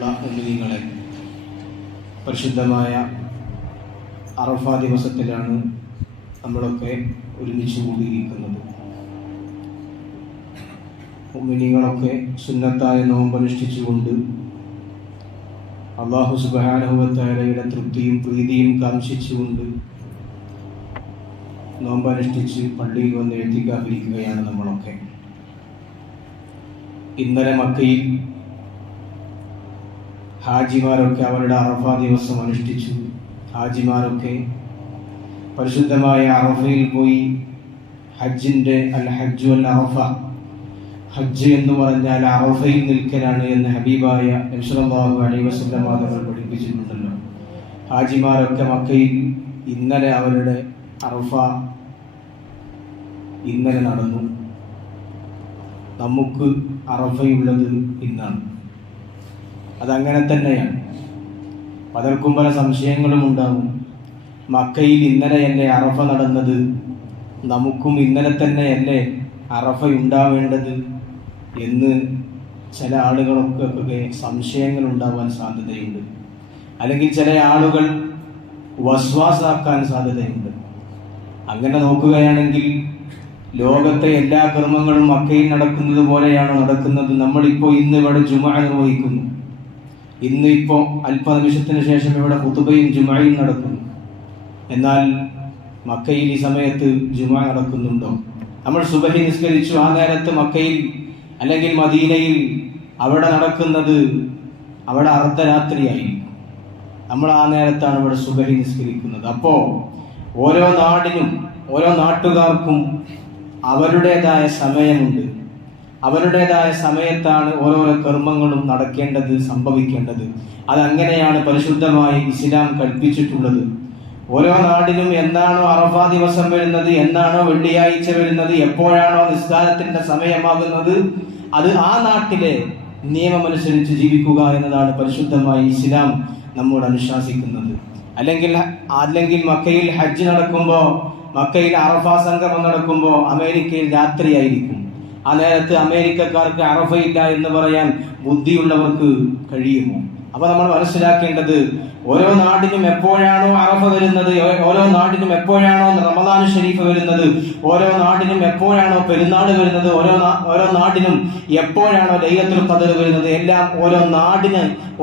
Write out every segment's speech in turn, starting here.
ബഹുമാനമുള്ള മുഅ്മിനീങ്ങളെ, പരിശുദ്ധമായ അറഫ ദിവസത്തിലാണ് നമ്മളൊക്കെ ഒരുമിച്ച് കൂടിയിരിക്കുന്നത്. മുഅ്മിനീങ്ങളൊക്കെ സുന്നത്തായ നോമ്പനുഷ്ഠിച്ചുകൊണ്ട് അല്ലാഹു സുബ്ഹാനഹു വ തആലയുടെ തൃപ്തിയും പ്രീതിയും കാംക്ഷിച്ചുകൊണ്ട് നോമ്പനുഷ്ഠിച്ച് പള്ളിയിൽ വന്ന് എഴുത്തിക്കാതിരിക്കുകയാണ് നമ്മളൊക്കെ. ഇന്നലെ മക്കയിൽ ഹാജിമാരൊക്കെ അവരുടെ അറഫ ദിവസം അനുഷ്ഠിച്ചു. ഹാജിമാരൊക്കെ പരിശുദ്ധമായ അറഫയിൽ പോയി ഹജ്ജിൻ്റെ ഹജ്ജു അൽ അറഫ, ഹജ്ജ് എന്ന് പറഞ്ഞാൽ അറഫയിൽ നിൽക്കലാണ് എന്ന് ഹബീബായ നബി സല്ലല്ലാഹു അലൈഹി വസല്ലം തങ്ങൾ പഠിപ്പിച്ചിട്ടുണ്ടല്ലോ. ഹാജിമാരൊക്കെ മക്കയിൽ ഇന്നലെ അവരുടെ അറഫ ഇന്നലെ നടന്നു. നമുക്ക് അറഫയുള്ളത് ഇന്നാണ്. അതങ്ങനെ തന്നെയാണ്. പലർക്കും പല സംശയങ്ങളും ഉണ്ടാകും. മക്കയിൽ ഇന്നലെയല്ലേ അറഫ നടന്നത്, നമുക്കും ഇന്നലെ തന്നെയല്ലേ അറഫ ഉണ്ടാവേണ്ടത് എന്ന് ചില ആളുകളൊക്കെ സംശയങ്ങൾ ഉണ്ടാവാൻ സാധ്യതയുണ്ട്. അല്ലെങ്കിൽ ചില ആളുകൾ വസ്വാസാക്കാൻ സാധ്യതയുണ്ട്. അങ്ങനെ നോക്കുകയാണെങ്കിൽ ലോകത്തെ എല്ലാ കർമ്മങ്ങളും മക്കയിൽ നടക്കുന്നത് പോലെയാണോ നടക്കുന്നത്? നമ്മളിപ്പോൾ ഇന്ന് ഇവിടെ ജുമുഅ നിർവഹിക്കുന്നു. ഇന്ന് ഇപ്പോൾ അല്പനിമിഷത്തിന് ശേഷം ഇവിടെ ഖുതുബയും ജുമുഅയും നടക്കുന്നു. എന്നാൽ മക്കയിൽ ഈ സമയത്ത് ജുമുഅ നടക്കുന്നുണ്ടോ? നമ്മൾ സുബഹി നിസ്കരിച്ചു, ആ നേരത്ത് മക്കയിൽ അല്ലെങ്കിൽ മദീനയിൽ അവിടെ നടക്കുന്നത് അവിടെ അർദ്ധരാത്രിയായിരിക്കും. നമ്മൾ ആ നേരത്താണ് ഇവിടെ സുബഹി നിസ്കരിക്കുന്നത്. അപ്പോൾ ഓരോ നാടിനും ഓരോ നാട്ടുകാർക്കും അവരുടേതായ സമയമുണ്ട്. അവരുടേതായ സമയത്താണ് ഓരോരോ കർമ്മങ്ങളും നടക്കേണ്ടത്, സംഭവിക്കേണ്ടത്. അതങ്ങനെയാണ് പരിശുദ്ധമായി ഇസ്ലാം കൽപ്പിച്ചിട്ടുള്ളത്. ഓരോ നാടിനും എന്നാണോ അറഫ ദിവസം വരുന്നത്, എന്നാണോ വെള്ളിയാഴ്ച വരുന്നത്, എപ്പോഴാണോ നിസ്കാരത്തിന്റെ സമയമാകുന്നത്, അത് ആ നാട്ടിലെ നിയമമനുസരിച്ച് ജീവിക്കുക എന്നതാണ് പരിശുദ്ധമായി ഇസ്ലാം നമ്മോട് അനുശാസിക്കുന്നത്. അല്ലെങ്കിൽ മക്കയിൽ ഹജ്ജ് നടക്കുമ്പോൾ, മക്കയിൽ അറഫ സംഗമം നടക്കുമ്പോൾ അമേരിക്കയിൽ രാത്രിയായിരിക്കും. ആ നേരത്ത് അമേരിക്കക്കാർക്ക് അറഫയില്ല എന്ന് പറയാൻ ബുദ്ധിയുള്ളവർക്ക് കഴിയുമോ? അപ്പൊ നമ്മൾ മനസ്സിലാക്കേണ്ടത്, ഓരോ നാടിനും എപ്പോഴാണോ അറഫ വരുന്നത്, ഓരോ നാടിനും എപ്പോഴാണോ റമദാൻ ഷരീഫ് വരുന്നത്, ഓരോ നാടിനും എപ്പോഴാണോ പെരുന്നാൾ വരുന്നത്, ഓരോ നാടിനും എപ്പോഴാണോ ലൈലത്തുൽ ഖദർ വരുന്നത്, എല്ലാം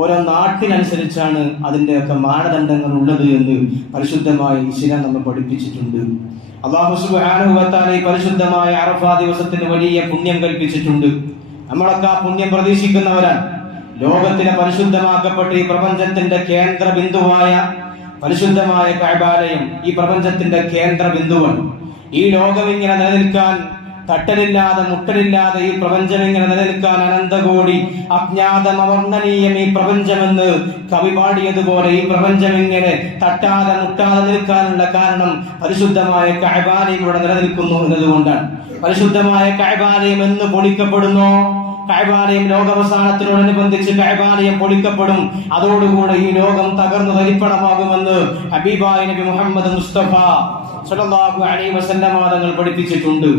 ഓരോ നാട്ടിനനുസരിച്ചാണ് അതിൻ്റെയൊക്കെ മാനദണ്ഡങ്ങൾ ഉള്ളത് എന്ന് പരിശുദ്ധമായി ഇസ്ലാം നമ്മൾ പഠിപ്പിച്ചിട്ടുണ്ട്. അല്ലാഹു സുബ്ഹാനഹു വ തആല ഈ പരിശുദ്ധമായ അറഫ ദിവസത്തിന് വലിയ പുണ്യം കൽപ്പിച്ചിട്ടുണ്ട്. നമ്മളൊക്കെ ആ പുണ്യം പ്രതീക്ഷിക്കുന്നവരാണ്. ലോകത്തിലെ പരിശുദ്ധമാക്കപ്പെട്ട ഈ പ്രപഞ്ചത്തിന്റെ കേന്ദ്ര ബിന്ദുവായ പരിശുദ്ധമായ കഅബാലയം ഈ പ്രപഞ്ചത്തിന്റെ കേന്ദ്ര ബിന്ദുവാണ്. ഈ ലോകം ഇങ്ങനെ നിലനിൽക്കാൻ, തട്ടലില്ലാതെ മുട്ടലില്ലാതെ ഈ പ്രപഞ്ചം ഇങ്ങനെ നിലനിൽക്കാൻ അനന്തകോടി അജ്ഞാതം അവർണ്ണനീയം ഈ പ്രപഞ്ചമെന്ന് കവി പാടിയതുപോലെ ഈ പ്രപഞ്ചം ഇങ്ങനെ തട്ടാതെ മുട്ടാതെ നിൽക്കാനുള്ള കാരണം പരിശുദ്ധമായ കഅബാലയം ഇവിടെ നിലനിൽക്കുന്നു എന്നതുകൊണ്ടാണ്. പരിശുദ്ധമായ കഅബാലയം എന്ന് പൊളിക്കപ്പെടുന്നു, കഅബാലയം ലോകാവസാനത്തിനോടനുബന്ധിച്ച് കഅബാലയം പൊളിക്കപ്പെടും. അതോടുകൂടെ ഈ ലോകം തകർന്നു തരിപ്പണമാകുമെന്ന് ഹബീബായ നബി മുഹമ്മദ് മുസ്തഫ സല്ലല്ലാഹു അലൈഹി വസല്ലം തങ്ങൾ പഠിപ്പിച്ചിട്ടുണ്ട്.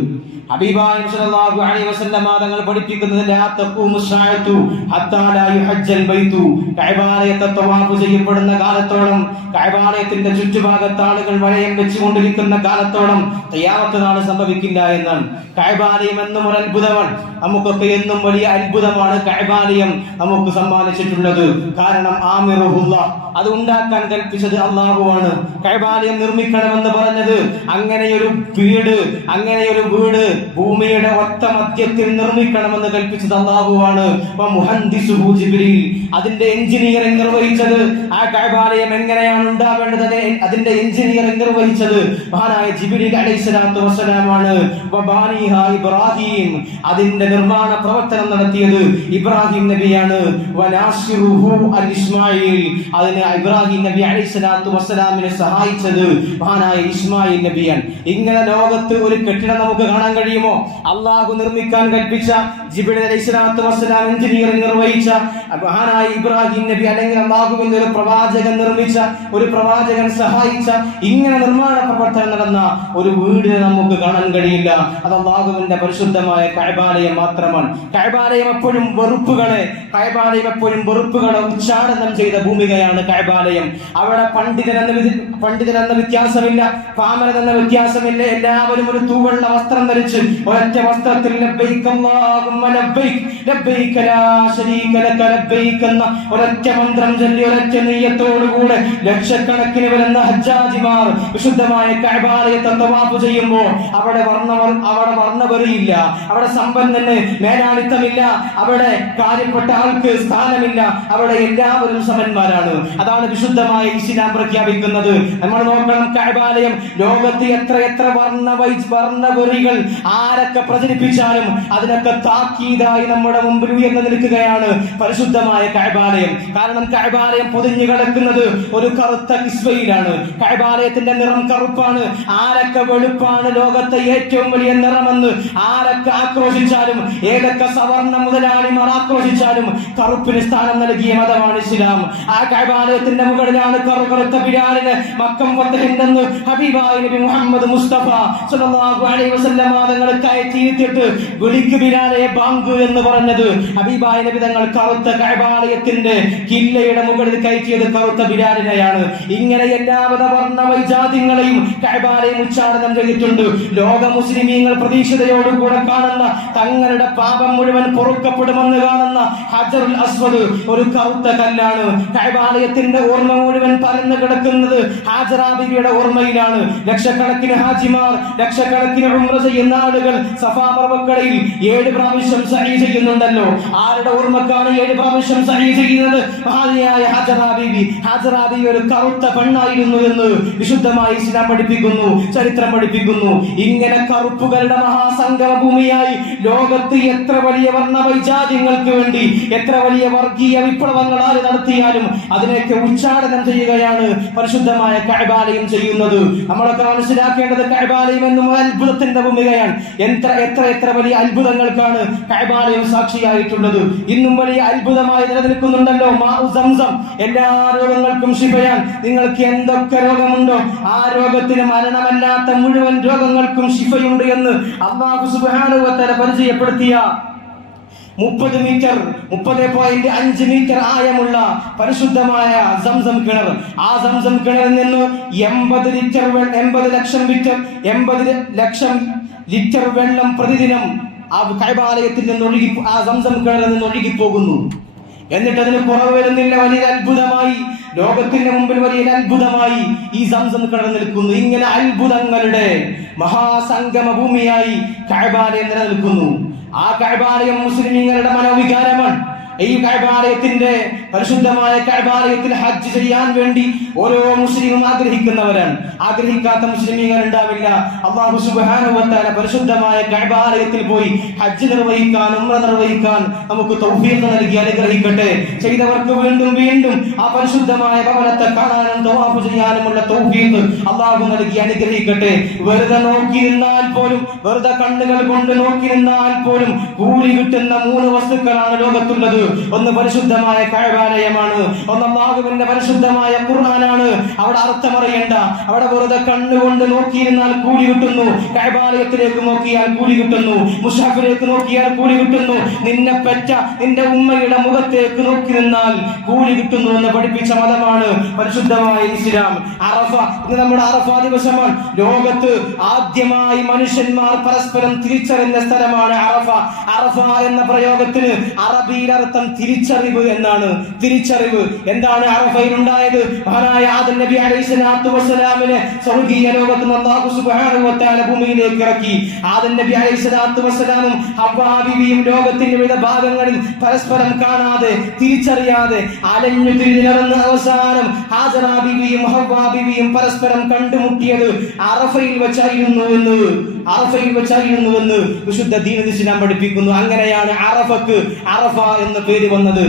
ഹബീബായ സല്ലല്ലാഹു അലൈഹി വസല്ലം തങ്ങൾ പഠിപ്പിക്കുന്നത്, ലാ തഖൂമു സ്സാഅതു ഹത്താ ലാ യുഹജ്ജൽ ബൈതു, കഅബാലയത്തെ തവാഫ് ചെയ്യപ്പെടുന്ന കാലത്തോളം, കഅബാലയത്തിന്റെ ചുറ്റുഭാഗത്ത് ആളുകൾ വലയം വെച്ചുകൊണ്ടിരിക്കുന്ന കാലത്തോളം ഖിയാമത്ത് നാൾ സംഭവിക്കില്ല എന്നാണ്. കഅബാലയം എന്നും ഒരു അത്ഭുതമാണ്. നമുക്കൊക്കെ എന്നും വലിയ അത്ഭുതമാണ് കഅബാലയം നമുക്ക് സമ്മാനിച്ചിട്ടുള്ളത്. കാരണം ആമിറുഹുല്ലാഹ്, അത് ഉണ്ടാക്കാൻ കൽപ്പിച്ചത് അല്ലാഹുവാണ്. കഅബാലയം നിർമ്മിക്കണമെന്ന് പറഞ്ഞത്, അങ്ങനെയൊരു വീട് ഭൂമിയുടെ ഒറ്റ മധ്യത്തിൽ നിർമ്മിക്കണമെന്ന് കൽപ്പിച്ചത് അല്ലാഹുവാണ്. മുഹദ്ദിസുഹു ജിബ്രീൽ, അതിന്റെ എഞ്ചിനീയറിംഗ് നിർവഹിച്ചത്, ആ കഅബാലയം എങ്ങനെയാണ് ഉണ്ടാവേണ്ടത് അതിന്റെ എഞ്ചിനീയറിംഗ് നിർവഹിച്ചത് മഹാനായ ജിബ്രീൽ അലൈഹിസ്സലാത്തു വസ്സലാമാണ്. വബാനിഹാ ഇബ്രാഹിം, അതിന്റെ നിർമ്മാണ പ്രവർത്തനം നടത്തിയത് ഇബ്രാഹിം നബിയാണ്. വനാസിറുഹു അൽ ഇസ്മായിൽ, അതിന് ഇബ്രാഹിം നബി അലൈഹിസ്സലാത്തു വസ്സലാമിനെ സഹായിച്ചത് മഹാനായ ഇസ്മായിൽ നബിയാണ്. ഇങ്ങനെ ലോകത്ത് ഒരു കെട്ടിടം നമുക്ക് കാണാൻ കഴിയും. കഴിയുമോ? അള്ളാഹു നിർമ്മിക്കാൻ കൽപ്പിച്ച ജിബ്രീൽ അലൈഹിസ്സലാത്തു വസ്സലാം എഞ്ചിനീയറിംഗ് നിർവഹിച്ച മഹാനായ ഇബ്രാഹിം നബി അല്ലെങ്കിൽ അള്ളാഹുവിന്റെ ഒരു പ്രവാചകൻ നിർമ്മിച്ച, ഒരു പ്രവാചകൻ സഹായിച്ച ഇങ്ങനെ നിർമ്മാണ പ്രവർത്തനം നടന്ന ഒരു വീടിനെ നമുക്ക് കാണാൻ കഴിയില്ല. അത് അള്ളാഹുവിന്റെ പരിശുദ്ധമായ കഅബാലയം മാത്രമാണ്. കഅബാലയം എപ്പോഴും വെറുപ്പുകളെ ഉച്ചാടനം ചെയ്ത ഭൂമികയാണ് കഅബാലയം. അവിടെ പണ്ഡിതനെന്ന വ്യത്യാസമില്ല, പാമരനെന്ന വ്യത്യാസമില്ല. എല്ലാവരും ഒരു തൂവെള്ള വസ്ത്രം ധരിച്ച് ഒരൊറ്റ വസ്ത്രത്തിൽ ലബ്ബൈക് അല്ലാഹുമ്മ ലബ്ബൈക് ലബ്ബൈക ലാ ശരീക ലക ലബ്ബൈക് എന്ന ഒരൊറ്റ മന്ത്രം ചൊല്ലി ഒരൊറ്റ നിയ്യത്തോടുകൂടെ ലക്ഷക്കണക്കിന് വരുന്ന ഹജ്ജാജിമാർ വിശുദ്ധമായ കഅബാലയത്തെ തവാഫ് ചെയ്യുമ്പോൾ അവിടെ വർണ്ണവെറിയില്ല, അവിടെ സമ്പന്നന് മേലാളിത്തമില്ല, അവിടെ കാര്യപ്പെട്ട ആൾക്ക് സ്ഥാനമില്ല, അവിടെ എല്ലാവരും സമന്മാരാണ്. അതാണ് വിശുദ്ധമായ ഇസ്ലാം പ്രഖ്യാപിക്കുന്നത്. നമ്മൾ നോക്കണം, കഅബാലയം ലോകത്ത് എത്ര വർണ്ണവെറികൾ ആരൊക്കെ പ്രചരിപ്പിച്ചാലും അതിനൊക്കെ താക്കീതായി നമ്മുടെ മുമ്പിൽ ഉയർന്നു നിൽക്കുകയാണ് പരിശുദ്ധമായ കഅബാലയം. കാരണം കഅബാലയം പൊതിഞ്ഞു കിടക്കുന്നത് ഒരു കറുത്ത കിസ്വയിലാണ്. കഅബാലയത്തിന്റെ നിറം കറുപ്പാണ്. ആരൊക്കെ വെളുപ്പാണ് ലോകത്തെ ഏറ്റവും വലിയ നിറമെന്ന് ആരൊക്കെ ആക്രോശിച്ചാലും, ഏതൊക്കെ സവർണ മുതലാളിമാർ ആക്രോശിച്ചാലും കറുപ്പിന് സ്ഥാനം നൽകിയ മതമാണ് ഇസ്ലാം. ആ കഅബാലയത്തിന്റെ മുകളിലാണ് കറുത്ത ബിലാലിനെ മക്കം ഫതഹിന്റെ ഹബീബായ നബി മുഹമ്മദ് മുസ്തഫ സ്വല്ലല്ലാഹു അലൈഹി വസല്ലം തങ്ങൾ കയറ്റിയിട്ട് വിളിക്ക് ബിലാലെ ബാങ്ക് എന്ന് പറഞ്ഞത്. ഹബീബായ നബി തങ്ങൾ കറുത്ത കഅബാലയത്തിന്റെ കില്ലയുടെ മുകളിൽ കയറ്റിയത് കറുത്ത ബിലാലിനെയാണ്. ഇങ്ങനെ എല്ലാവിധ വർണ്ണവൈജാത്യങ്ങളെയും കഅബാലയം ഉച്ചാടനം ചെയ്തിട്ടുണ്ട്. ലോക മുസ്ലിമീങ്ങൾ പ്രതീക്ഷയോടുകൂടെ കാണുന്ന, തങ്ങളുടെ പാപം മുഴുവൻ പൊറുക്കപ്പെടുമെന്ന് കാണുന്ന ഹജറുൽ അസ്വദ് ഒരു കറുത്ത കല്ലാണ്. കഅബാലയത്തിന്റെ ഓർമ്മ മുഴുവൻ പരന്നു കിടക്കുന്നത് ഹാജറ ബീവിയുടെ ഓർമ്മയിലാണ്. ലക്ഷക്കണക്കിന് ഹാജിമാർ, ലക്ഷക്കണക്കിന് ഉംറ ചെയ്യുന്ന ആളുകൾ സഫാ മർവക്കടയിൽ 7 പ്രാവശ്യം സഈ ചെയ്യുന്നുണ്ടല്ലോ. ആരുടെ ഓർമ്മക്കാണ് 7 പ്രാവശ്യം സഈ ചെയ്യുന്നത്? മഹാനിയായ ഹാജറ ബീവി. ഹാജറ ബീവി ഒരു കറുത്ത പെണ്ണായിരുന്നു എന്ന് വിശുദ്ധമായ ഇസ്ലാം പഠിപ്പിക്കുന്നു, ചരിത്രം പഠിപ്പിക്കുന്നു. ഇങ്ങനെ കറുപ്പുകളുടെ മഹാസംഗമ ഭൂമിയായി ലോകത്ത് എത്ര വലിയ വർണ്ണവൈജാത്യങ്ങൾക്ക് വേണ്ടി എത്ര വലിയ വർഗീയ വിപ്ലവങ്ങൾ ആര് നടത്തിയാലും അതിനെയൊക്കെ ഉച്ചാടനം ചെയ്യുകയാണ് പരിശുദ്ധമായ കഅബാലയം ചെയ്യുന്നത്. നമ്മളൊക്കെ മനസ്സിലാക്കേണ്ടത് കഅബാലയം എന്നും അത്ഭുതത്തിന്റെ ഭൂമികയാണ്. എത്ര വലിയ അത്ഭുതങ്ങൾക്കാണ് കഅബാലയം സാക്ഷിയായിട്ടുള്ളത്. ഇന്നും വലിയ അത്ഭുതമായി നിലനിൽക്കുന്നുണ്ടല്ലോ മാഉ സംസം. എല്ലാ രോഗങ്ങൾക്കും ശിഫയാണ്. നിങ്ങൾക്ക് എന്തൊക്കെ രോഗമുണ്ടോ ആ രോഗത്തിന് മരണമല്ലാത്ത മുഴുവൻ രോഗങ്ങൾക്കും ശിഫയുണ്ട് എന്ന് അല്ലാഹു സുബ്ഹാനഹു വ തആല പരിചയപ്പെടുത്തിയ 30.5 മീറ്റർ ആഴമുള്ള പരിശുദ്ധമായ സംസം കിണർ. ആ സംസം കിണറിൽ നിന്ന് 80 ലക്ഷം ലിറ്റർ വെള്ളം പ്രതിദിനം ആ കഅബാലയത്തിൽ നിന്ന് ആ സംസം കിണറിൽ നിന്ന് ഒഴുകിപ്പോകുന്നു. എന്നിട്ട് അതിന് കുറവ് വരുന്നില്ല. വലിയ അത്ഭുതമായി ലോകത്തിന്റെ മുമ്പിൽ വലിയ അത്ഭുതമായി ഈ സംസം കിണർ നിൽക്കുന്നു. ഇങ്ങനെ അത്ഭുതങ്ങളുടെ മഹാസംഗമ ഭൂമിയായി കഅബാലയം നിലനിൽക്കുന്നു. ആ കഅബാലയം മുസ്ലിമീങ്ങളുടെ മനോവികാരമാണ്. ഈ കഅബാലയത്തിന്റെ പരിശുദ്ധമായ കഅബാലയത്തിൽ ഹജ്ജ് ചെയ്യാൻ വേണ്ടി ഓരോ മുസ്ലിമും ആഗ്രഹിക്കുന്നവരാണ്. ആഗ്രഹിക്കാത്ത മുസ്ലിമീങ്ങൾ ഉണ്ടാവില്ല. അല്ലാഹു സുബ്ഹാനഹു വ തആല പരിശുദ്ധമായ കഅബാലയത്തിൽ പോയി ഹജ്ജ് നിർവഹിക്കാൻ, ഉംറ നിർവഹിക്കാൻ നമുക്ക് തൗഫീഖ് നൽകി അനുഗ്രഹിക്കട്ടെ. ചെയ്തവർക്ക് വീണ്ടും വീണ്ടും ആ പരിശുദ്ധമായ ഭവനത്തെ കാണാനും തവാഫ് ചെയ്യാനുമുള്ള തൗഫീഖ് അല്ലാഹു നൽകി അനുഗ്രഹിക്കട്ടെ. വെറുതെ നോക്കി നിന്നാൽ പോലും, വെറുതെ കണ്ണുകൾ കൊണ്ട് നോക്കി നിന്നാൽ പോലും കൂലി കിട്ടുന്ന 3 വസ്തുക്കളാണ് ലോകത്തുള്ളത്. ഒന്ന് പരിശുദ്ധമായ കഅബാലയമാണ്, ഒന്ന് അല്ലാഹുവിന്റെ പരിശുദ്ധമായ ഖുർആനാണ്. അവിടെ അർത്ഥമറിയണ്ട, അവിടെ വെറുതെ കണ്ണുകൊണ്ട് നോക്കിയിരുന്നാൽ കൂലി കിട്ടുന്നു. കഅബാലയത്തിലേക്ക് നോക്കിയാൽ കൂലി കിട്ടുന്നു, മുസ്ഹഫിലേക്ക് നോക്കിയാൽ കൂലി കിട്ടുന്നു, നിന്നെ പെറ്റ നിന്റെ ഉമ്മയുടെ മുഖത്തേക്ക് നോക്കി നിന്നാൽ കൂലി കിട്ടുന്നു എന്ന് പഠിപ്പിച്ച മതമാണ് പരിശുദ്ധമായ ഇസ്ലാം. അറഫ, ഇന്ന് നമ്മുടെ അറഫ ദിവസമാണ്. ലോകത്ത് ആദ്യമായി മനുഷ്യന്മാർ പരസ്പരം തിരിച്ചറിഞ്ഞ സ്ഥലമാണ് അറഫ. അറഫ എന്ന പ്രയോഗത്തിന് അറബിയിൽ അർത്ഥം തിരിച്ചറിവ് എന്നാണ്. തിരിച്ചറിവ് എന്താണ് അറഫയിൽ ഉണ്ടായത്? മഹാനായ ആദം നബി അലൈഹിസ്സലാത്തു വസ്സലാമിനെ സ്വർഗ്ഗീയ ലോകത്ത് നിന്ന് അല്ലാഹു സുബ്ഹാനഹു വ തആല ഭൂമിയിലേക്ക് ഇറക്കി. ആദം നബി അലൈഹിസ്സലാത്തു വസ്സലാമും ഹവ്വാ ബീവിയും ലോകത്തിന്റെ വിവിധ ഭാഗങ്ങളിൽ പരസ്പരം കാണാതെ, തിരിച്ചറിയാതെ അലഞ്ഞു തിരിഞ്ഞു നടന്ന അവസാനം ഹാജറ ബീവിയും ഹവ്വാ ബീവിയും പരസ്പരം കണ്ടുമുട്ടിയത് അറഫയിൽ വെച്ചായിരുന്നു എന്ന് അറഫയിൽ വെച്ചായിരുന്നുവെന്ന് വിശുദ്ധ ദീനുൽ ഇസ്ലാം പഠിപ്പിക്കുന്നു. അങ്ങനെയാണ് അറഫക്ക് അറഫ എന്ന പേര് വന്നത്.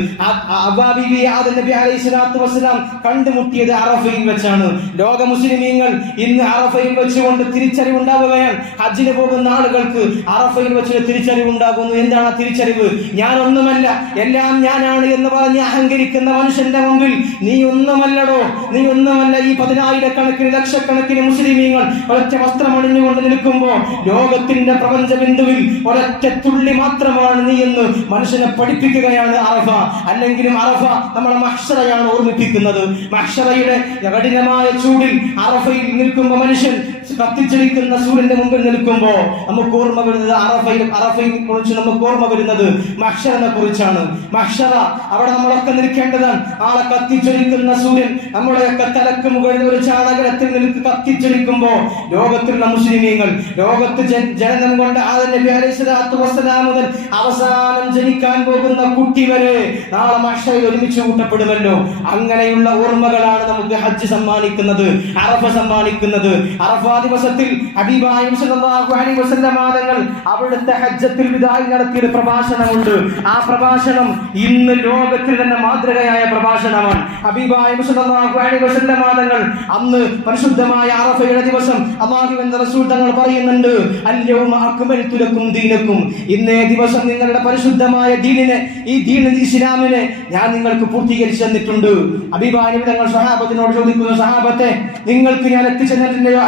ആദം നബി അലൈഹി സ്വലാത്തു വസ്സലാം കണ്ടുമുട്ടിയത് അറഫയിൽ വെച്ചാണ്. ലോക മുസ്ലിമീങ്ങൾ ഇന്ന് അറഫയിൽ വെച്ചുകൊണ്ട് തിരിച്ചറിവുണ്ടാവുകയാണ്. ഹജ്ജിന് പോകുന്ന ആളുകൾക്ക് അറഫയിൽ വെച്ച് തിരിച്ചറിവുണ്ടാകുന്നു. എന്താണ് ആ തിരിച്ചറിവ്? ഞാൻ ഒന്നുമല്ല, എല്ലാം ഞാനാണ് എന്ന് പറഞ്ഞ് അഹങ്കരിക്കുന്ന മനുഷ്യന്റെ മുമ്പിൽ നീ ഒന്നുമല്ലടോ, നീ ഒന്നുമല്ല. ഈ 10,000-കണക്കിന് ലക്ഷക്കണക്കിന് മുസ്ലിമീങ്ങൾ ഒരൊറ്റ വസ്ത്രം അണിഞ്ഞുകൊണ്ട് നിൽക്കുമ്പോൾ ലോകത്തിന്റെ പ്രപഞ്ച ബിന്ദുവിൽ ഒരൊറ്റ തുള്ളി മാത്രമാണ് നീ എന്ന് മനുഷ്യനെ പഠിപ്പിക്കുകയാണ് അറഫ. അല്ലെങ്കിലും അറഫ നമ്മളെ മഹ്ശറയാണ് ഓർമ്മിപ്പിക്കുന്നത്. മഹ്ശറയുടെ കഠിനമായ ചൂടിൽ അറഫയിൽ നിൽക്കുമ്പോൾ മനുഷ്യൻ കത്തിച്ചൊലിക്കുന്ന സൂര്യന്റെ മുമ്പിൽ നിൽക്കുമ്പോൾ നമുക്ക് ഓർമ്മ വരുന്നത് അറഫയെ കുറിച്ച് നമുക്ക് ഓർമ്മ വരുന്നത് മഹ്ശറിനെ കുറിച്ചാണ്. മഹ്ശറ അവിടെ നമ്മളൊക്കെ നിൽക്കേണ്ടതാണ്. ആളെ കത്തിച്ചൊലിക്കുന്ന സൂര്യൻ നമ്മുടെയൊക്കെ തലക്ക് മുകളിൽ ഒരു ചാണകത്തിൽ നിൽക്ക് കത്തിച്ചൊലിക്കുമ്പോൾ ലോകത്തിലുള്ള മുസ്ലിമീങ്ങൾ, ലോകത്ത് ജനനം കൊണ്ട് ആദം നബി അലൈഹി സ്വലാത്തു വസ്സലാം മുതൽ അവസാനം ജനിക്കാൻ പോകുന്ന കുട്ടി വരെ നാളെ മഹ്ശറിൽ ഒരുമിച്ച് കൂട്ടപ്പെടുമല്ലോ. അങ്ങനെയുള്ള ഓർമ്മകളാണ് നമുക്ക് ഹജ്ജ് സമ്മാനിക്കുന്നത്, അറഫ സമ്മാനിക്കുന്നത്. അറഫ ദിവസത്തിൽ ഹബീബായ സല്ലല്ലാഹു അലൈഹി വസല്ലം തങ്ങൾ അവിടുത്തെ ഹജ്ജത്തുൽ വിദാഇ നടത്തിയ ഒരു പ്രഭാഷണമുണ്ട്. ആ പ്രഭാഷണം ഇന്ന് ലോകത്തിൽ തന്നെ മാതൃകയായ പ്രഭാഷണമാണ്. ഹബീബായ സല്ലല്ലാഹു അലൈഹി വസല്ലം തങ്ങൾ അന്ന് പരിശുദ്ധമായ അറഫയുടെ ദിവസം അല്ലാഹുവിന്റെ റസൂൽ തങ്ങൾ പറയുന്നുണ്ട്, അൽയൗമ അക്മൽതു ലക്കും ദീനക്കും, ഇന്നേ ദിവസം നിങ്ങളുടെ പരിശുദ്ധമായ ദീനിനെ, ഈ ദീനുൽ ഇസ്ലാമിനെ ഞാൻ നിങ്ങൾക്ക് പൂർത്തീകരിച്ചു തന്നിട്ടുണ്ട്. ഹബീബായ നബി തങ്ങൾ സ്വഹാബത്തിനോട് ചോദിക്കുന്നു, സ്വഹാബത്തെ നിങ്ങൾക്ക് ഞാൻ എത്തിച്ചു തന്നിട്ടില്ലയോ?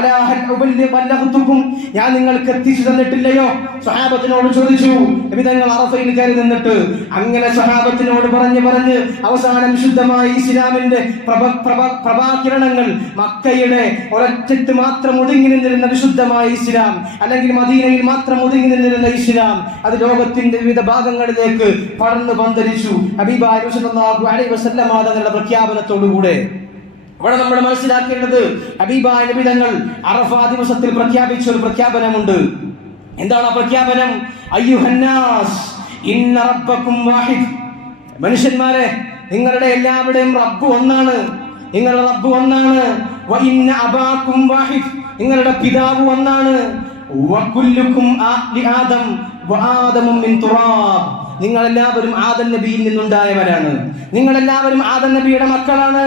ഞാൻ നിങ്ങൾക്ക് എത്തിച്ചു തന്നിട്ടില്ലയോ? സ്വഹാബത്തിനോട് ചോദിച്ചു. നബി തങ്ങൾ അറഫയിൽ കയറി നിന്നിട്ട് അങ്ങനെ സ്വഹാബത്തിനോട് പറഞ്ഞ് അവസാനം വിശുദ്ധമായ ഇസ്ലാമിന്റെ പ്രഭാകിരണങ്ങൾ മക്കയുടെ ഒരറ്റത്ത് മാത്രം ഒതുങ്ങി നിന്നിരുന്ന വിശുദ്ധമായ ഇസ്ലാം, അല്ലെങ്കിൽ മദീനയിൽ മാത്രം ഒതുങ്ങി നിന്നിരുന്ന ഇസ്ലാം, അത് ലോകത്തിന്റെ വിവിധ ഭാഗങ്ങളിലേക്ക് പടർന്നു പന്തലിച്ചു. ഹബീബായ സല്ലല്ലാഹു അലൈഹി വസല്ലം തങ്ങളുടെ പ്രഖ്യാപനത്തോടുകൂടെ അവിടെ നമ്മൾ മനസ്സിലാക്കേണ്ടത്, ഹബീബായ നബി തങ്ങൾ അറഫ ദിവസത്തിൽ പ്രഖ്യാപിച്ച ഒരു പ്രഖ്യാപനമുണ്ട്. എന്താണ് ആ പ്രഖ്യാപനം? അയ്യുഹന്നാസ് ഇന്ന റബ്ബക്കും വാഹിദ്, മനുഷ്യന്മാരെ നിങ്ങളുടെ എല്ലാവരുടെയും റബ്ബ് ഒന്നാണ്, നിങ്ങളുടെ റബ്ബ് ഒന്നാണ്. വ ഇന്ന അബാക്കും വാഹിദ്, നിങ്ങളുടെ പിതാവ് ഒന്നാണ്. വ കുല്ലുക്കും ആദം വ ആദമും മിൻ തുറാബ്, നിങ്ങളെല്ലാവരും ആദം നബിയിൽ നിന്നുണ്ടായവരാണ്, നിങ്ങളെല്ലാവരും ആദം നബിയുടെ മക്കളാണ്.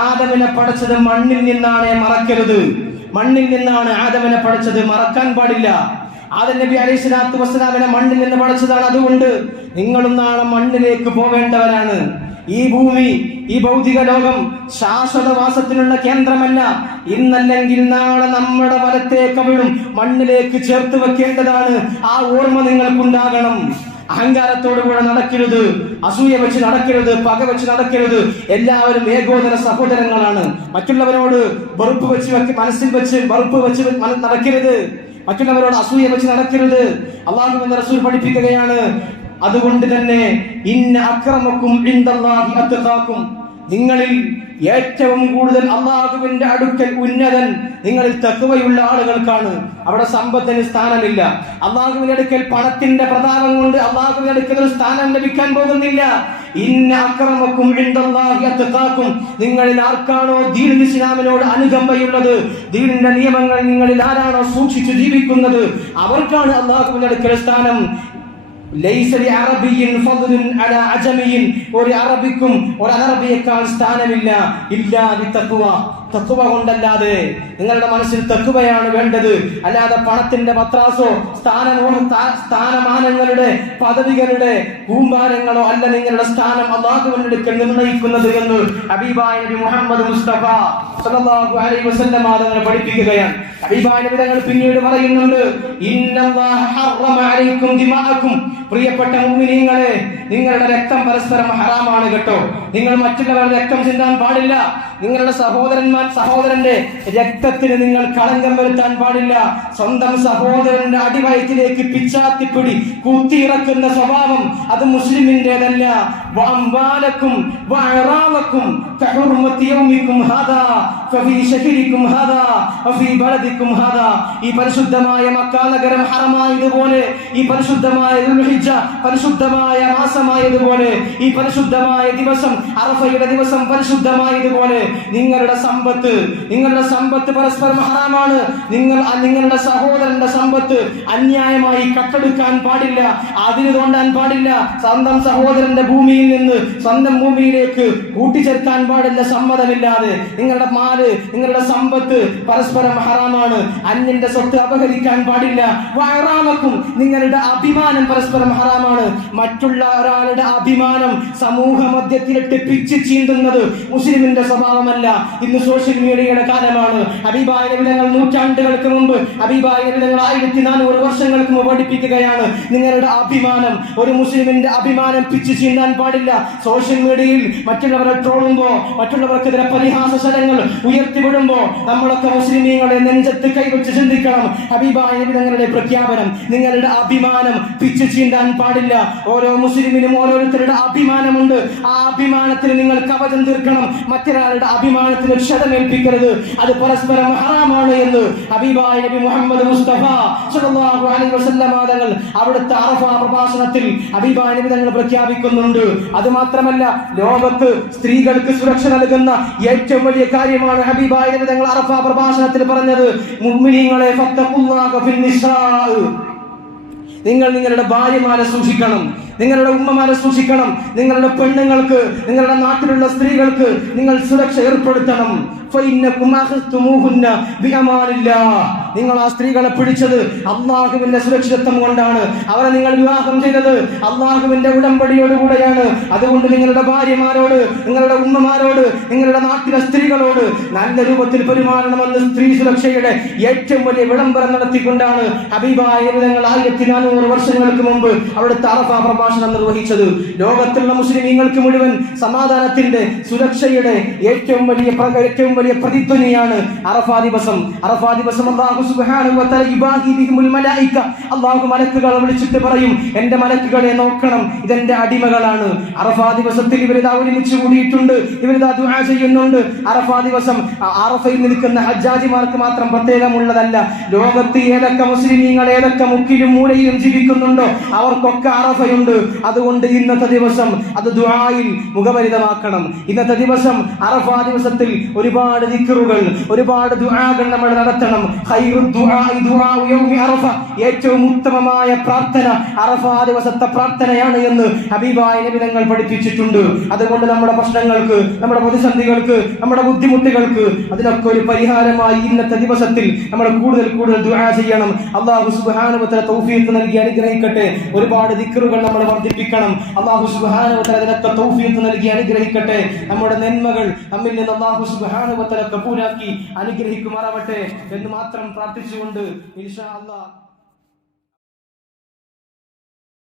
ആദമിനെ പഠിച്ചത് മണ്ണിൽ നിന്നാണ്, മറക്കരുത്. മണ്ണിൽ നിന്നാണ് ആദമിനെ പഠിച്ചത്, മറക്കാൻ പാടില്ല. ആദം നബി അലൈഹി സ്വലാത്തു വസ്സലാമിനെ മണ്ണിൽ നിന്ന് പഠിച്ചതാണ്. അതുകൊണ്ട് നിങ്ങളും നാളെ മണ്ണിലേക്ക് പോവേണ്ടവരാണ്. ഈ ഭൂമി, ഈ ഭൗതിക ലോകം ശാശ്വതവാസത്തിനുള്ള കേന്ദ്രമല്ല. ഇന്നല്ലെങ്കിൽ നാളെ നമ്മുടെ വലത്തേക്ക് വീഴും, മണ്ണിലേക്ക് ചേർത്ത് വെക്കേണ്ടതാണ്. ആ ഓർമ്മ നിങ്ങൾക്കുണ്ടാകണം. അഹങ്കാരത്തോടുകൂടെ നടക്കരുത്, അസൂയ വെച്ച് നടക്കരുത്, പക വെച്ച് നടക്കരുത്. എല്ലാവരും ഏകോദര സഹോദരങ്ങളാണ്. മറ്റുള്ളവരോട് വെറുപ്പ് വെച്ച് മനസ്സിൽ വെച്ച് വെറുപ്പ് വെച്ച് നടക്കരുത്, മറ്റുള്ളവരോട് അസൂയ വെച്ച് നടക്കരുത്. അല്ലാഹുവിന്റെ റസൂൽ പഠിപ്പിക്കുകയാണ്, അതുകൊണ്ട് തന്നെ ഇന്ന അക്രമക്കും ഇൻദല്ലാഹി അത്ഖാക്കും, നിങ്ങളിൽ ഏറ്റവും കൂടുതൽ അല്ലാഹുവിന്റെ അടുക്കൽ ഉന്നതൻ നിങ്ങളിൽ തഖ്വയുള്ള ആളുകൾക്കാണ്. അവിടെ സമ്പത്തിന് സ്ഥാനമില്ല. അല്ലാഹുവിന്റെ അടുക്കൽ പണത്തിന്റെ പ്രതാപം കൊണ്ട് അല്ലാഹുവിന്റെ അടുക്കൽ ഒരു സ്ഥാനം ലഭിക്കാൻ പോകുന്നില്ല. ഇന്ന അക്രമക്കും ഇൻദല്ലാഹി അത്ഖാക്കും, നിങ്ങളിൽ ആർക്കാണോ ദീനുൽ ഇസ്ലാമിനോട് അനുകമ്പയുള്ളത്, ദീനിന്റെ നിയമങ്ങൾ നിങ്ങളിൽ ആരാണോ സൂക്ഷിച്ചു ജീവിക്കുന്നത്, അവർക്കാണ് അല്ലാഹുവിന്റെ അടുക്കൽ സ്ഥാനം. ലൈസ ലിഅറബിയ്യിൻ ഫദ്ലുൻ അലാ അജമിയ്യിൻ, ഒരു അറബിക്കും ഒരു അറബിയേക്കാൾ സ്ഥാനമില്ല. ഇല്ലാ ബിത്തഖ്വ, തഖ്വ കൊണ്ടല്ലാതെ. നിങ്ങളുടെ മനസ്സിൽ തഖ്വയാണ് വേണ്ടത്, അല്ലാതെ പണത്തിന്റെ പത്രാസോ സ്ഥാനമാനങ്ങളുടെ പദവികളുടെ കൂമ്പാരങ്ങളോ അല്ല നിങ്ങളുടെ സ്ഥാനം അല്ലാഹുവിന്റെ അടുക്കൽ നിർണയിക്കുന്നത് എന്ന് ഹബീബായ നബി മുഹമ്മദ് മുസ്തഫ സല്ലല്ലാഹു അലൈഹി വസല്ലം തങ്ങൾ പഠിപ്പിക്കുകയാണ്. ഹബീബായ നബി തങ്ങൾ പിന്നീട് പറയുന്നുണ്ട്, ഇന്നല്ലാഹ ഹറമ അലൈക്കും ദിമാഅക്കും, പ്രിയപ്പെട്ട മുഅ്മിനീങ്ങളെ, നിങ്ങളുടെ രക്തം പരസ്പരം ഹറാമാണ് കേട്ടോ. നിങ്ങൾ മറ്റുള്ളവരുടെ രക്തം ചിന്താൻ പാടില്ല. നിങ്ങളുടെ സഹോദരന്റെ രക്തത്തിന് നിങ്ങൾ കളങ്കം വരുത്താൻ പാടില്ല. സ്വന്തം സഹോദരന്റെ അടിവയറ്റിലേക്ക് പിച്ചാത്തിപ്പിടി കുത്തിയിറക്കുന്ന സ്വഭാവം അത് മുസ്ലിമിന്റേതല്ല. വഅംവാലക്കും വഅറാവക്കും കഹുർമതി യൗമിക്കും ഹാദാ ഫഫീ ശഹരിക്കും ഹാദാ വഫീ ബലദിക്കും ഹാദാ, ഈ പരിശുദ്ധമായ മക്ക നഗരം ഹറമായതുപോലെ, ഈ പരിശുദ്ധമായ ദുൽഹിജ്ജ പരിശുദ്ധമായ മാസമായതുപോലെ, ഈ പരിശുദ്ധമായ ദിവസം അറഫയുടെ ദിവസം പരിശുദ്ധമായതുപോലെ നിങ്ങളുടെ സമ്പത്ത് നിങ്ങളുടെ സമ്പത്ത് പരസ്പരം ഹറാമാണ്. നിങ്ങളുടെ സഹോദരന്റെ സമ്പത്ത് അന്യായമായി കട്ടെടുക്കാൻ പാടില്ല, അതിന് തോണ്ടാൻ പാടില്ല. സ്വന്തം സഹോദരന്റെ ഭൂമിയിൽ നിന്ന് സ്വന്തം ഭൂമിയിലേക്ക് കൂട്ടിച്ചേർക്കാൻ പാടില്ല സമ്മതമില്ലാതെ. നിങ്ങളുടെ മാല്, നിങ്ങളുടെ സമ്പത്ത് പരസ്പരം ഹറാമാണ്. അന്യന്റെ സ്വത്ത് അപഹരിക്കാൻ പാടില്ല. വഅറാമക്കും, നിങ്ങളുടെ അഭിമാനം പരസ്പരം ഹറാമാണ്. മറ്റുള്ള ഒരാളുടെ അഭിമാനം സമൂഹ മധ്യത്തിലിട്ട് പിച്ച് ചീന്തുന്നത് മുസ്ലിമിന്റെ സ്വഭാവമല്ല. ഇന്ന് സോഷ്യൽ മീഡിയയുടെ കാലമാണ്. ഹബീബായ നബി തങ്ങൾ നൂറ്റാണ്ടുകൾക്ക് മുമ്പ്, ഹബീബായ നബി തങ്ങൾ 1400 വർഷങ്ങൾക്ക് മുമ്പ് പഠിപ്പിക്കുകയാണ്, നിങ്ങളുടെ അഭിമാനം, ഒരു മുസ്ലിമിന്റെ അഭിമാനം പിച്ച് ചീന്താൻ പാടില്ല. സോഷ്യൽ മീഡിയയിൽ മറ്റുള്ളവരെ ട്രോളുമ്പോ, മറ്റുള്ളവർക്കെതിരെ പരിഹാസ ശരങ്ങൾ ഉയർത്തിവിടുമ്പോ നമ്മളൊക്കെ മുസ്ലിമീങ്ങളെ നെഞ്ചത്ത് കൈവച്ച് ചിന്തിക്കണം. ഹബീബായ നബി തങ്ങളുടെ പ്രഖ്യാപനം, നിങ്ങളുടെ അഭിമാനം പിച്ച് ചീന്താൻ പാടില്ല. ഓരോ മുസ്ലിമിനും ഓരോരുത്തരുടെ അഭിമാനമുണ്ട്. ആ അഭിമാനത്തിന് നിങ്ങൾ കവചം തീർക്കണം. മറ്റൊരാളുടെ അഭിമാനത്തിന് ക്ഷതമേൽപ്പിക്കരുത്. അത് പരസ്പരം ഹറാമാണ് എന്ന് ഹബീബായ നബി മുഹമ്മദ് മുസ്തഫ സ്വല്ലല്ലാഹു അലൈഹി വസല്ലം തങ്ങൾ അവിടുത്തെ അറഫ പ്രഭാഷണത്തിൽ ഹബീബായ നബി തങ്ങൾ പ്രഖ്യാപിക്കുന്നുണ്ട്. അത് മാത്രമല്ല, ലോകത്ത് സ്ത്രീകൾക്ക് സുരക്ഷ നൽകുന്ന ഏറ്റവും വലിയ കാര്യമാണ് ഹബീബായ നബി തങ്ങൾ അറഫ പ്രഭാഷണത്തിൽ പറഞ്ഞത്. മുഅ്മിനീങ്ങളെ ഫത്തഖുല്ലാഹ ഫിൻ നിസാ, നിങ്ങൾ നിങ്ങളുടെ ഭാര്യമാരെ സൂക്ഷിക്കണം, നിങ്ങളുടെ ഉമ്മമാരെ സൂക്ഷിക്കണം. നിങ്ങളുടെ പെണ്ണുങ്ങൾക്ക്, നിങ്ങളുടെ നാട്ടിലുള്ള സ്ത്രീകൾക്ക് നിങ്ങൾ സുരക്ഷ ഏർപ്പെടുത്തണം. നിങ്ങൾ ആ സ്ത്രീകളെ പിടിച്ചത് അള്ളാഹുവിന്റെ സുരക്ഷിതത്വം കൊണ്ടാണ്. അവരെ നിങ്ങൾ വിവാഹം ചെയ്തത് അള്ളാഹുവിന്റെ ഉടമ്പടിയോടുകൂടെയാണ്. അതുകൊണ്ട് നിങ്ങളുടെ ഭാര്യമാരോട്, നിങ്ങളുടെ ഉമ്മമാരോട്, നിങ്ങളുടെ നാട്ടിലെ സ്ത്രീകളോട് നല്ല രൂപത്തിൽ പെരുമാറണമെന്ന് സ്ത്രീ സുരക്ഷയുടെ ഏറ്റവും വലിയ വിളംബരം നടത്തിക്കൊണ്ടാണ് ഹബീബായ നബി തങ്ങൾ 1400 വർഷങ്ങൾക്ക് മുമ്പ് അവിടുത്തെ അറഫ പ്രഭാഷണം നിർവഹിച്ചത്. ലോകത്തുള്ള മുസ്ലിമീങ്ങൾക്ക് മുഴുവൻ സമാധാനത്തിന്റെ, സുരക്ഷയുടെ ഏറ്റവും വലിയ പ്രതിധ്വനിയാണ് അറഫാ ദിവസം. അറഫാ ദിവസം അല്ലാഹു സുബ്ഹാനഹു വ തആല യുബാഹി ബിഹിമുൽ മലായിക, അല്ലാഹു മലക്കുകളെ വിളിച്ചിട്ട് പറയും, എന്റെ മലക്കുകളെ നോക്കണം, ഇതെന്റെ അടിമകളാണ്. അറഫാ ദിവസത്തിൽ ഇവരിതാ ഒരുമിച്ച് കൂടിയിട്ടുണ്ട്, ഇവരിതാ ദുആ ചെയ്യുന്നുണ്ട്. അറഫാ ദിവസം അറഫയിൽ നിൽക്കുന്ന ഹജ്ജാജിമാർക്ക് മാത്രം പ്രത്യേകമുള്ളതല്ല. ലോകത്ത് ഏതൊക്കെ മുസ്ലിമീങ്ങൾ ഏതൊക്കെ മുക്കിലും മൂലയിലും ജീവിക്കുന്നുണ്ടോ അവർക്കൊക്കെ അറഫയുണ്ട്. അതുകൊണ്ട് ഇന്നത്തെ ദിവസം അത് ദുആയിൽ മുഖഭരിതമാക്കണം. ഇന്നത്തെ ദിവസം അറഫാ ദിവസത്തിൽ ഒരുപാട് ദിക്റുകൾ, ഒരുപാട് ദുആകൾ നമ്മൾ നടത്തണം. ഖൈറു ദുആഇ ദുആഉ യൗമി അറഫ, ഏറ്റവും ഉത്തമമായ പ്രാർത്ഥന അറഫാ ദിവസത്തെ പ്രാർത്ഥനയാണ് എന്ന് ഹബീബായ നബി തങ്ങൾ പഠിപ്പിച്ചിട്ടുണ്ട്. അതുകൊണ്ട് നമ്മുടെ പ്രശ്നങ്ങൾക്ക്, നമ്മുടെ പ്രതിസന്ധികൾക്ക്, നമ്മുടെ ബുദ്ധിമുട്ടുകൾക്ക് അതിനൊക്കെ ഒരു പരിഹാരമായി ഇന്നത്തെ ദിവസത്തിൽ നമ്മൾ കൂടുതൽ ദുആ ചെയ്യണം. അല്ലാഹു സുബ്ഹാനഹു വ തആല തൗഫീഖ് നൽകി അനുഗ്രഹിക്കട്ടെ. ഒരുപാട് ദിക്റുകൾ നമ്മൾ വർദ്ധിപ്പിക്കണം. അല്ലാഹു സുബ്ഹാനഹു വ തആല അതിനൊക്കെ തൗഫീഖ് നൽകി അനുഗ്രഹിക്കട്ടെ. നമ്മുടെ നന്മകൾ നമ്മിൽ നിന്ന് അല്ലാഹു സുബ്ഹാനഹു വ തആല കബൂലാക്കി അനുഗ്രഹിക്കുമാറാവട്ടെ എന്ന് മാത്രം പ്രാർത്ഥിച്ചുകൊണ്ട് ഇൻഷാ അല്ലാഹ്